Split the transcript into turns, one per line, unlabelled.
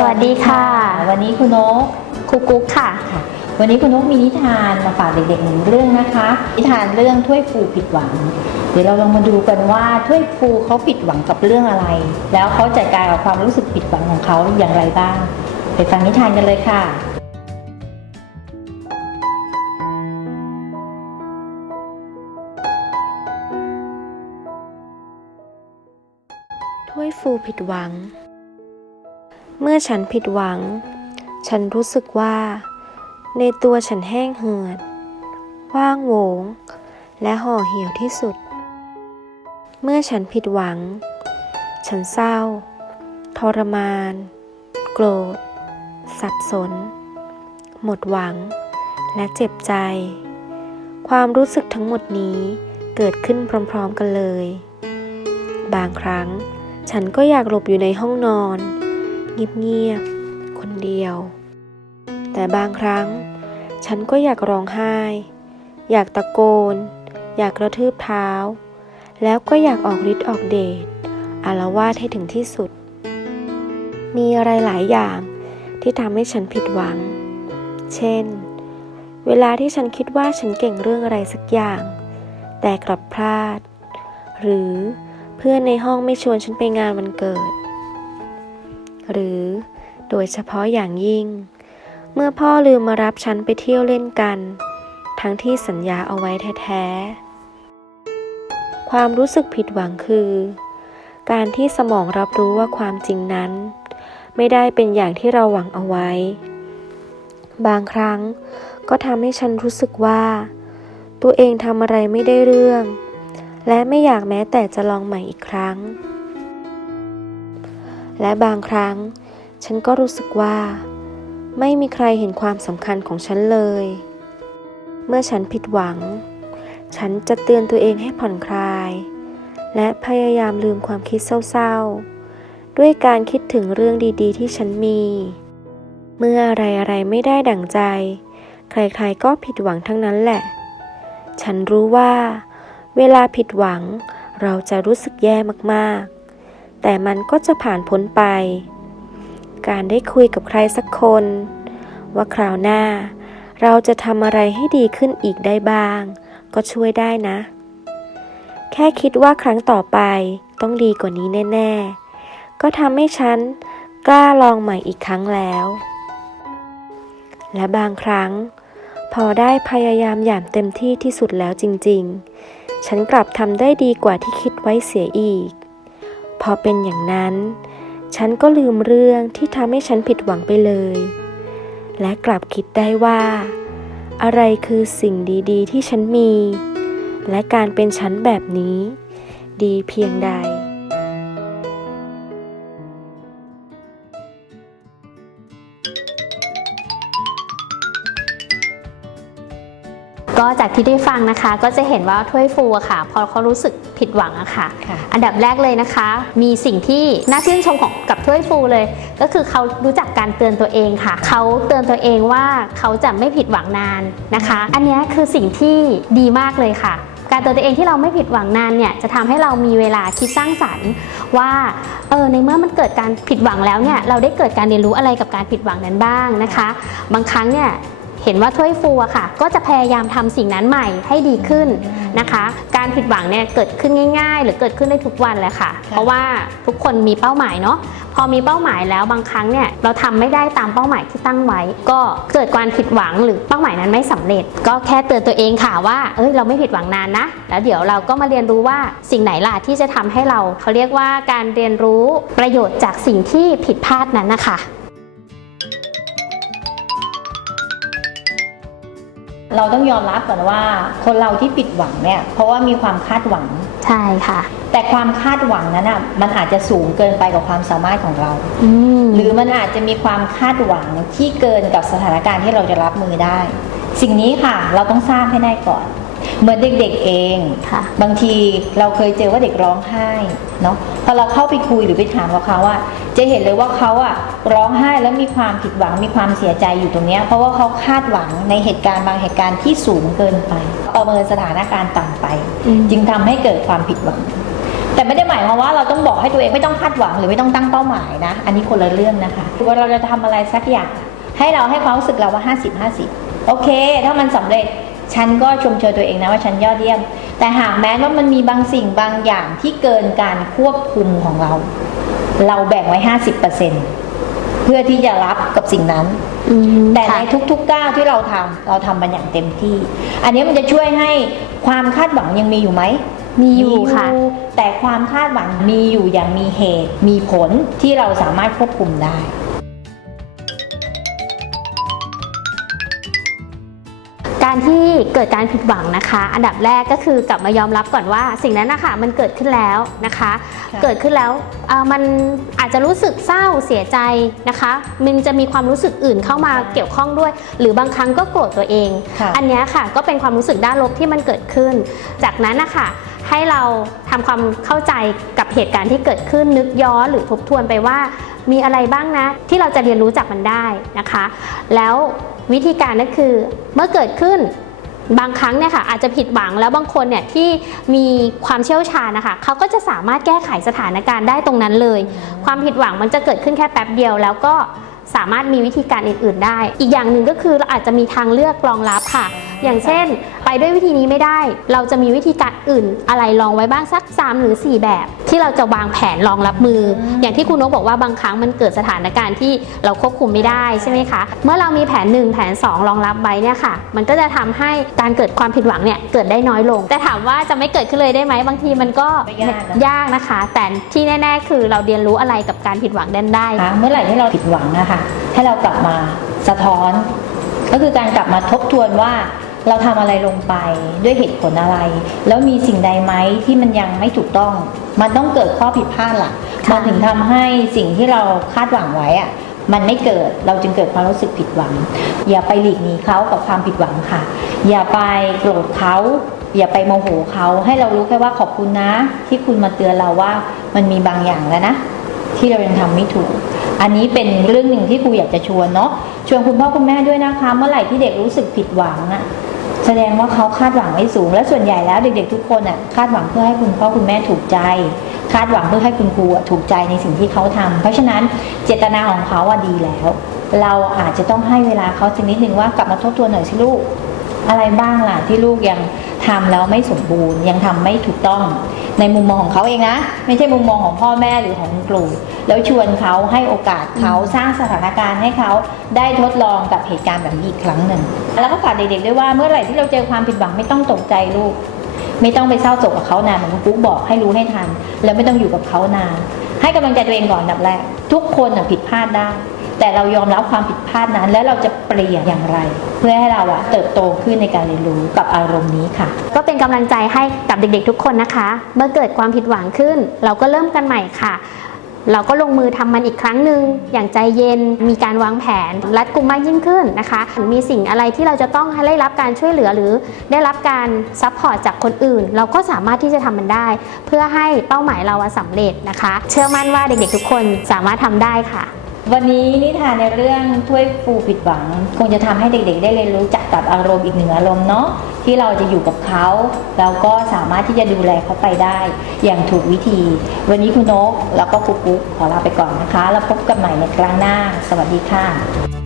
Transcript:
สวัสดีค่ะ
วันนี้คุณนก
ครูกุ๊กค่ะ
ค่ะ วันนี้คุณนกมีนิทานมาฝากเด็กๆหนึ่งเรื่องนะคะ นิทานเรื่องถ้วยฟูผิดหวัง เดี๋ยวเราลองมาดูกันว่าถ้วยฟูเขาผิดหวังกับเรื่องอะไร แล้วเขาจัดการกับความรู้สึกผิดหวังของเขาอย่างไรบ้าง ไปฟังนิทานกันเลยค่ะ
ถ้วยฟูผิดหวัง เมื่อฉันผิดหวัง ฉันรู้สึกว่า ในตัวฉันแห้งเหือดว่างโหวง และห่อเหี่ยวที่สุด เมื่อฉันผิดหวัง ฉันเศร้า ทรมาน โกรธ สับสน หมดหวัง และเจ็บใจ ความรู้สึกทั้งหมดนี้เกิดขึ้นพร้อมๆกันเลย บางครั้งฉันก็อยากหลบอยู่ในห้องนอน เงียบๆ คนเดียว แต่บางครั้ง ฉันก็อยากร้องไห้ อยากตะโกน อยากกระทืบเท้า แล้วก็อยากออกฤทธิ์ออกเดชอารวาสให้ถึงที่สุด มีอะไรหลายอย่างที่ทำให้ฉันผิดหวัง เช่น เวลาที่ฉันคิดว่าฉันเก่งเรื่องอะไรสักอย่าง แต่กลับพลาด หรือเพื่อนในห้องไม่ชวนฉันไปงานวันเกิด หรือโดยเฉพาะอย่างยิ่ง เมื่อพ่อลืมมารับฉันไปเที่ยวเล่นกัน ทั้งที่สัญญาเอาไว้แท้ๆ ความรู้สึกผิดหวังคือ การที่สมองรับรู้ว่าความจริงนั้น ไม่ได้เป็นอย่างที่เราหวังเอาไว้ บางครั้งก็ทำให้ฉันรู้สึกว่า ตัวเองทำอะไรไม่ได้เรื่อง และไม่อยากแม้แต่จะลองใหม่อีกครั้ง และบางครั้ง ฉันก็รู้สึกว่า ไม่มีใครเห็นความสำคัญของฉันเลย เมื่อฉันผิดหวัง ฉันจะเตือนตัวเองให้ผ่อนคลาย และพยายามลืมความคิดเศร้าๆ ด้วยการคิดถึงเรื่องดีๆ ที่ฉันมี เมื่ออะไรๆไม่ได้ดั่งใจ ใครๆก็ผิดหวังทั้งนั้นแหละ ฉันรู้ว่า เวลาผิดหวังเราจะรู้สึกแย่มากๆ แต่มันก็จะผ่านพ้นไป การได้คุยกับใครสักคน ว่าคราวหน้า เราจะทำอะไรให้ดีขึ้นอีกได้บ้าง ก็ช่วยได้นะ แค่คิดว่าครั้งต่อไปต้องดีกว่านี้แน่ ๆ ก็ทำให้ฉันกล้าลองใหม่อีกครั้งแล้ว และบางครั้ง พอได้พยายามอย่างเต็มที่ที่สุดแล้วจริง ๆ ฉันกลับทำได้ดีกว่าที่คิดไว้เสียอีก พอเป็นอย่างนั้น ฉันก็ลืมเรื่องที่ทำให้ฉันผิดหวังไปเลย และกลับคิดได้ว่า อะไรคือสิ่งดีๆ ที่ฉันมี และการเป็นฉันแบบนี้ ดีเพียงใด
ก็จากที่ได้ฟังนะคะก็จะเห็นว่าถ้วยฟูอะค่ะ พอเขารู้สึกผิดหวังอะค่ะ
ค่ะ
อันดับแรกเลยนะคะ มีสิ่งที่น่าชื่นชมของกับถ้วยฟูเลย ก็คือเขารู้จักการเตือนตัวเองค่ะ เขาเตือนตัวเองว่าเขาจะไม่ผิดหวังนานนะคะ อันเนี้ยคือสิ่งที่ดีมากเลยค่ะ การเตือนตัวเองที่เราไม่ผิดหวังนานเนี่ยจะทำให้เรามีเวลาคิดสร้างสรรค์ว่าเออในเมื่อมันเกิดการผิดหวังแล้วเนี่ยเราได้เกิดการเรียนรู้อะไรกับการผิดหวังนั้นบ้างนะคะ บางครั้งเนี่ย เห็นว่าถ้วยฟูอะค่ะ ก็จะพยายามทำสิ่งนั้นใหม่ให้ดีขึ้นนะคะ การผิดหวังเนี่ยเกิดขึ้นง่าย ๆ หรือเกิดขึ้นได้ทุกวันแหละค่ะ เพราะว่าทุกคนมีเป้าหมายเนาะพอมีเป้าหมายแล้วบางครั้งเนี่ยเราทำไม่ได้ตามเป้าหมายที่ตั้งไว้ ก็เกิดการผิดหวังหรือเป้าหมายนั้นไม่สำเร็จ ก็แค่เตือนตัวเองค่ะว่าเอ้ยเราไม่ผิดหวังนานนะ แล้วเดี๋ยวเราก็มาเรียนรู้ว่าสิ่งไหนล่ะที่จะทำให้เราเขาเรียกว่าการเรียนรู้ประโยชน์จากสิ่งที่ผิดพลาดนั้นนะคะ
เราต้องยอมรับก่อนว่า คนเราที่ผิดหวังเนี่ยเพราะว่ามีความคาดหวัง
ใช่ค่ะ
แต่ความคาดหวังนั้นอะมันอาจจะสูงเกินไปกับความสามารถของเรา
อืม
หรือมันอาจจะมีความคาดหวังที่เกินกับสถานการณ์ที่เราจะรับมือได้ สิ่งนี้ค่ะเราต้องทราบให้ได้ก่อนเหมือนเด็กๆเอง
ค่ะ
บางทีเราเคยเจอว่าเด็กร้องไห้เนาะพ อเราเข้าไปคุยหรือไปถามกับเขาว่าจะเห็นเลยว่าเขาอะร้องไห้แล้วมีความผิดหวังมีความเสียใจอยู่ตรงเนี้ยเพราะว่าเขาคาดหวังในเหตุการณ์บางเหตุการณ์ที่สูงเกินไป ประเมินสถานการณ์ต่ำไป
อืม
จึงทำให้เกิดความผิดหวัง แต่ไม่ได้หมายความว่าเราต้องบอกให้ตัวเองไม่ต้องคาดหวังหรือไม่ต้องตั้งเป้าหมายนะ อันนี้คนละเรื่องนะคะว่าเราจะทำอะไรสักอย่างให้เราให้ความรู้สึกเราว่า 50 50 โอเค ถ้ามันสำเร็จฉันก็ชมเชยตัวเองนะว่าฉันยอดเยี่ยม แต่หากแม้ว่ามันมีบางสิ่งบางอย่างที่เกินการควบคุมของเรา เราแบ่งไว้ 50%เพื่อที่จะรับกับสิ่งนั้น
อืม
แต่ใน
ค่ะ
ทุกๆก้าวที่เราทำเราทำมันอย่างเต็มที่ อันนี้มันจะช่วยให้ความคาดหวังยังมีอยู่ไหม
มีอยู่ค่ะ
แต่ความคาดหวังมีอยู่อย่างมีเหตุ มีผลที่เราสามารถควบคุมได้
ที่เกิดการผิดหวังนะคะ อันดับแรกก็คือกลับมายอมรับก่อนว่า สิ่งนั้นนะคะมันเกิดขึ้นแล้วนะคะ
ค่ะ
เกิดขึ้นแล้วเอ่อมันอาจจะรู้สึกเศร้าเสียใจนะคะ มันจะมีความรู้สึกอื่นเข้ามาเกี่ยวข้องด้วย หรือบางครั้งก็โกรธตัวเอง
ค่ะ
อันเนี้ยค่ะก็เป็นความรู้สึกด้านลบที่มันเกิดขึ้น จากนั้นนะคะให้เราทำความเข้าใจกับเหตุการณ์ที่เกิดขึ้นนึกย้อนหรือทบทวนไปว่ามีอะไรบ้างนะ ที่เราจะเรียนรู้จากมันได้นะคะ แล้ว วิธีการก็คือเมื่อเกิดขึ้นบางครั้งเนี่ยค่ะอาจจะผิดหวังแล้วบางคนเนี่ยที่มีความเชี่ยวชาญนะคะเขาก็จะสามารถแก้ไขสถานการณ์ได้ตรงนั้นเลย ความผิดหวังมันจะเกิดขึ้นแค่แป๊บเดียว แล้วก็สามารถมีวิธีการอื่น ๆ ได้ อีกอย่างหนึ่งก็คือเราอาจจะมีทางเลือกรองรับค่ะ อย่างเช่น ไปด้วยวิธีนี้ไม่ได้ เราจะมีวิธีการอื่นอะไรรองไว้บ้างสัก 3 หรือ 4 แบบ ที่เราจะวางแผนรองรับมืออ
ม
อย่างที่คุณนกบอกว่าบางครั้งมันเกิดสถานการณ์ที่เราควบคุมไม่ได้ใช่ไหมคะ เมื่อเรามีแผน 1 แผน 2 รองรับไว้เนี่ยค่ะ มันก็จะทำให้การเกิดความผิดหวังเนี่ยเกิดได้น้อยลง แต่ถามว่าจะไม่เกิดขึ้นเลยได้ไหมบางทีมันก็
ไม่ยากนะ
ยากนะคะ แต่ที่แน่ ๆ คือเราเรียนรู้อะไรกับการผิดหวังนั้นได้
ค่ะเมื่อไหร่ที่เราผิดหวังนะคะให้เรากลับมาสะท้อน ก็คือการกลับมาทบทวนว่า เราทำอะไรลงไปด้วยเหตุผลอะไร แล้วมีสิ่งใดไหมที่มันยังไม่ถูกต้อง มันต้องเกิดข้อผิดพลาดล่ะ
ค่ะ
มันถึงทำให้สิ่งที่เราคาดหวังไว้อะมันไม่เกิดเราจึงเกิดความรู้สึกผิดหวัง อย่าไปหลีกหนีเขากับความผิดหวังค่ะ อย่าไปโกรธเขาอย่าไปโมโหเขาให้เรารู้แค่ว่าขอบคุณนะ ที่คุณมาเตือนเราว่ามันมีบางอย่างแล้วนะ ที่เรายังทำไม่ถูก อันนี้เป็นเรื่องหนึ่งที่ครูอยากจะชวนเนาะชวนคุณพ่อคุณแม่ด้วยนะคะ เมื่อไหร่ที่เด็กรู้สึกผิดหวังอะ แสดงว่าเขาคาดหวังไม่สูง และส่วนใหญ่แล้วเด็กๆทุกคนอะคาดหวังเพื่อให้คุณพ่อคุณแม่ถูกใจ คาดหวังเพื่อให้คุณครูอะถูกใจในสิ่งที่เขาทำเพราะฉะนั้นเจตนาของเขาอะดีแล้ว เราอาจจะต้องให้เวลาเขาสักนิดหนึ่งว่ากลับมาทบทวนหน่อยสิลูก อะไรบ้างล่ะที่ลูกยังทำแล้วไม่สมบูรณ์ยังทำไม่ถูกต้อง ในมุมมองของเขาเองนะ ไม่ใช่มุมมองของพ่อแม่หรือของคุณครู แล้วชวนเขาให้โอกาสเขาสร้างสถานการณ์ให้เขาได้ทดลองกับเหตุการณ์แบบนี้อีกครั้งหนึ่ง แล้วก็ฝากเด็กๆด้วยว่าเมื่อไหร่ที่เราเจอความผิดหวังไม่ต้องตกใจลูก ไม่ต้องไปเศร้าโศกกับเขานานเหมือนคุณปุ๊กบอกให้รู้ให้ทัน แล้วไม่ต้องอยู่กับเขานาน ให้กำลังใจตัวเองก่อนนดับแรกทุกคนผิดพลาดได้ แต่เรายอมรับความผิดพลาดนั้น แล้วเราจะเปลี่ยนอย่างไร เพื่อให้เราอะเติบโตขึ้นในการเรียนรู้กับอารมณ์นี้ค่ะ
ก็เป็นกำลังใจให้กับเด็กๆทุกคนนะคะ เมื่อเกิดความผิดหวังขึ้น เราก็เริ่มกันใหม่ค่ะ เราก็ลงมือทำมันอีกครั้งหนึ่งอย่างใจเย็นมีการวางแผนรัดกุมมากยิ่งขึ้นนะคะ มีสิ่งอะไรที่เราจะต้องได้รับการช่วยเหลือหรือได้รับการซัพพอร์ตจากคนอื่น เราก็สามารถที่จะทำมันได้ เพื่อให้เป้าหมายเราอะสำเร็จนะคะ เชื่อมั่นว่าเด็กๆทุกคนสามารถทำได้ค่ะ
วันนี้นิทานในเรื่องถ้วยฟูผิดหวัง คงจะทำให้เด็กๆ ได้เรียนรู้จักกับอารมณ์อีกหนึ่งอารมณ์เนาะที่เราจะอยู่กับเขาแล้วก็สามารถที่จะดูแลเขาไปได้ อย่างถูกวิธี วันนี้คุณนกแล้วก็คุกกุ๊กขอลาไปก่อนนะคะ แล้วพบกันใหม่ในครั้งหน้า สวัสดีค่ะ